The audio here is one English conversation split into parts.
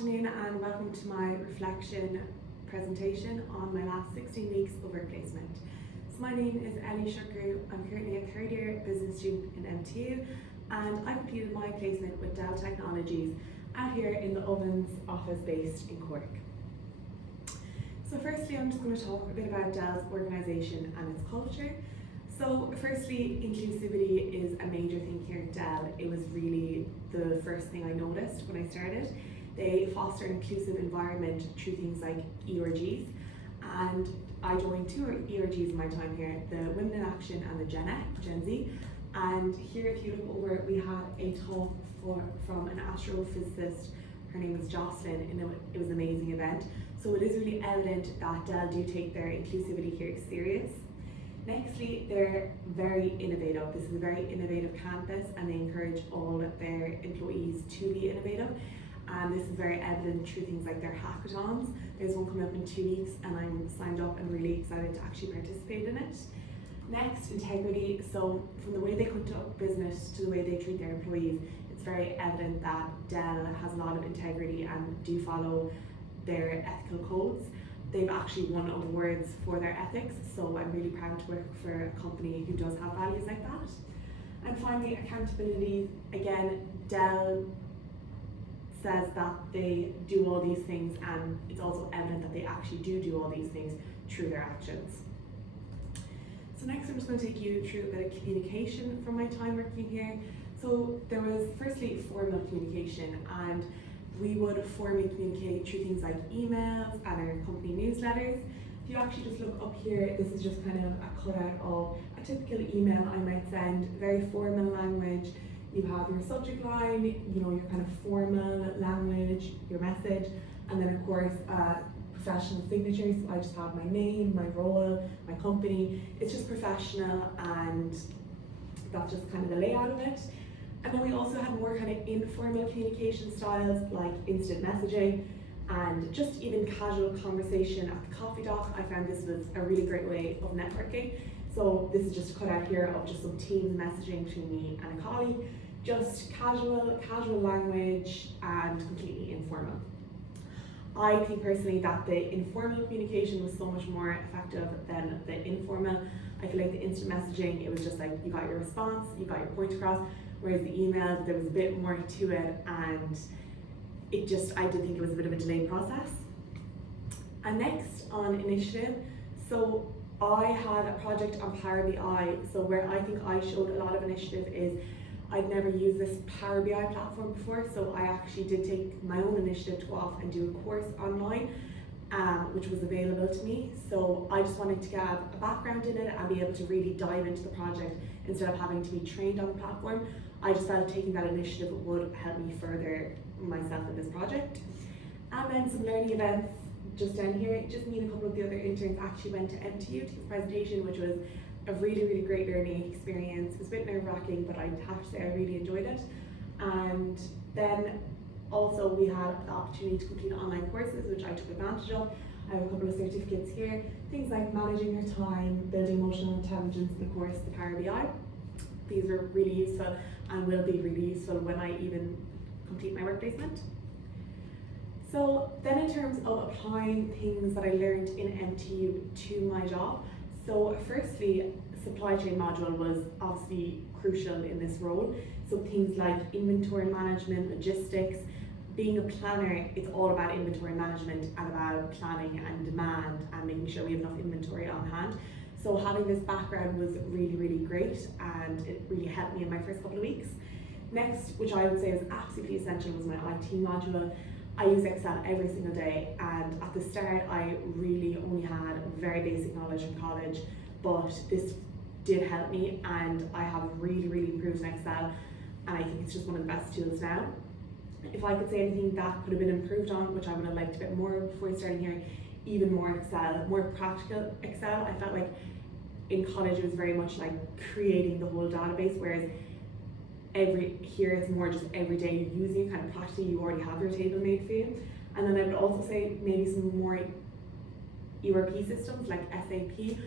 afternoon and welcome to my reflection presentation on my last 16 weeks of work placement. So my name is Ellie Shukru. I'm currently a third year business student in MTU and I completed my placement with Dell Technologies out here in the Ovens office based in Cork. So firstly, I'm just going to talk a bit about Dell's organisation and its culture. So firstly, inclusivity is a major thing here at Dell. It was really the first thing I noticed when I started. They foster an inclusive environment through things like ERGs, and I joined two ERGs in my time here, the Women in Action and the Gen Z. And here, if you look over, we had a talk from an astrophysicist. Her name was Jocelyn, and it was an amazing event. So it is really evident that Dell do take their inclusivity here serious. Nextly, they're very innovative. This is a very innovative campus and they encourage all of their employees to be innovative. And this is very evident through things like their hackathons. There's one coming up in 2 weeks and I'm signed up and really excited to actually participate in it. Next, integrity. So from the way they conduct business to the way they treat their employees, it's very evident that Dell has a lot of integrity and do follow their ethical codes. They've actually won awards for their ethics, so I'm really proud to work for a company who does have values like that. And finally, accountability. Again, Dell says that they do all these things, and it's also evident that they actually do all these things through their actions. So next I'm just going to take you through a bit of communication from my time working here. So there was firstly formal communication, and we would formally communicate through things like emails and our company newsletters. If you actually just look up here, this is just kind of a cutout of a typical email I might send, very formal language. You have your subject line, you know, your kind of formal language, your message, and then of course professional signatures. So I just have my name, my role, my company. It's just professional, and that's just kind of the layout of it. And then we also had more kind of informal communication styles like instant messaging and just even casual conversation at the coffee dock. I found this was a really great way of networking. So this is just a cutout here of just some Teams messaging between me and a colleague. Just casual language and completely informal. I think personally that the informal communication was so much more effective than the informal. I feel like the instant messaging, it was just like you got your response, you got your point across. Whereas the email, there was a bit more to it, and I did think it was a bit of a delayed process. And next on initiative, so I had a project on Power BI. So where I think I showed a lot of initiative is I'd never used this Power BI platform before, so I actually did take my own initiative to go off and do a course online, which was available to me. So I just wanted to have a background in it and be able to really dive into the project instead of having to be trained on the platform. I just felt taking that initiative would help me further myself in this project. And then some learning events just down here. Just me and a couple of the other interns actually went to MTU to this presentation, which was a really great learning experience. It was a bit nerve-wracking, but I have to say I really enjoyed it. And then also we had the opportunity to complete online courses, which I took advantage of. I have a couple of certificates here, things like managing your time, building emotional intelligence, and of course the Power BI. These are really useful and will be really useful when I even complete my work placement. So then in terms of applying things that I learned in MTU to my job, so firstly, supply chain module was obviously crucial in this role. So things like inventory management, logistics, being a planner, it's all about inventory management and about planning and demand and making sure we have enough inventory on hand. So having this background was really great, and it really helped me in my first couple of weeks. Next, which I would say was absolutely essential, was my IT module. I use Excel every single day, and at the start I really only had very basic knowledge from college, but this did help me and I have really improved in Excel, and I think it's just one of the best tools now. If I could say anything that could have been improved on, which I would have liked a bit more before starting here, even more Excel, more practical Excel. I felt like in college it was very much like creating the whole database, whereas here it's more just every day you're using it, kind of practically you already have your table made for you. And then I would also say maybe some more ERP systems like SAP.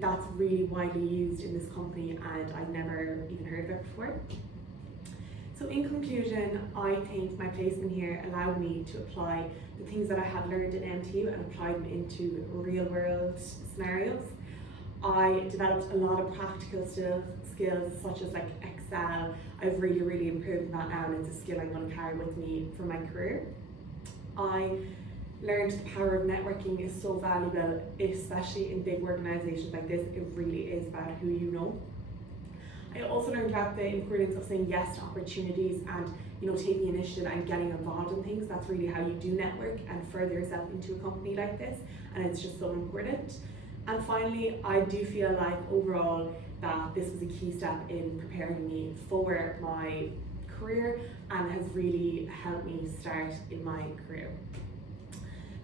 That's really widely used in this company and I'd never even heard of it before. So in conclusion, I think my placement here allowed me to apply the things that I had learned in MTU and apply them into real world scenarios. I developed a lot of practical skills such as like Excel. I've really improved in that now, and it's a skill I'm going to carry with me for my career. I learned the power of networking is so valuable, especially in big organisations like this. It really is about who you know. I also learned about the importance of saying yes to opportunities and taking initiative and getting involved in things. That's really how you do network and further yourself into a company like this, and it's just so important. And finally, I do feel like overall that this was a key step in preparing me for my career and has really helped me start in my career.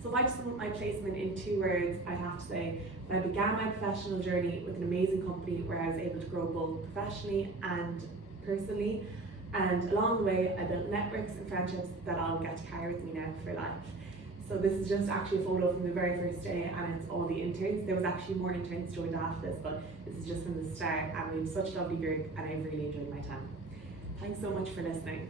So if I just sum up my placement in 2 words, I'd have to say I began my professional journey with an amazing company where I was able to grow both professionally and personally, and along the way I built networks and friendships that I'll get to carry with me now for life. So this is just actually a photo from the very first day, and it's all the interns. There was actually more interns joined after this, but this is just from the start, and we had such a lovely group and I really enjoyed my time. Thanks so much for listening.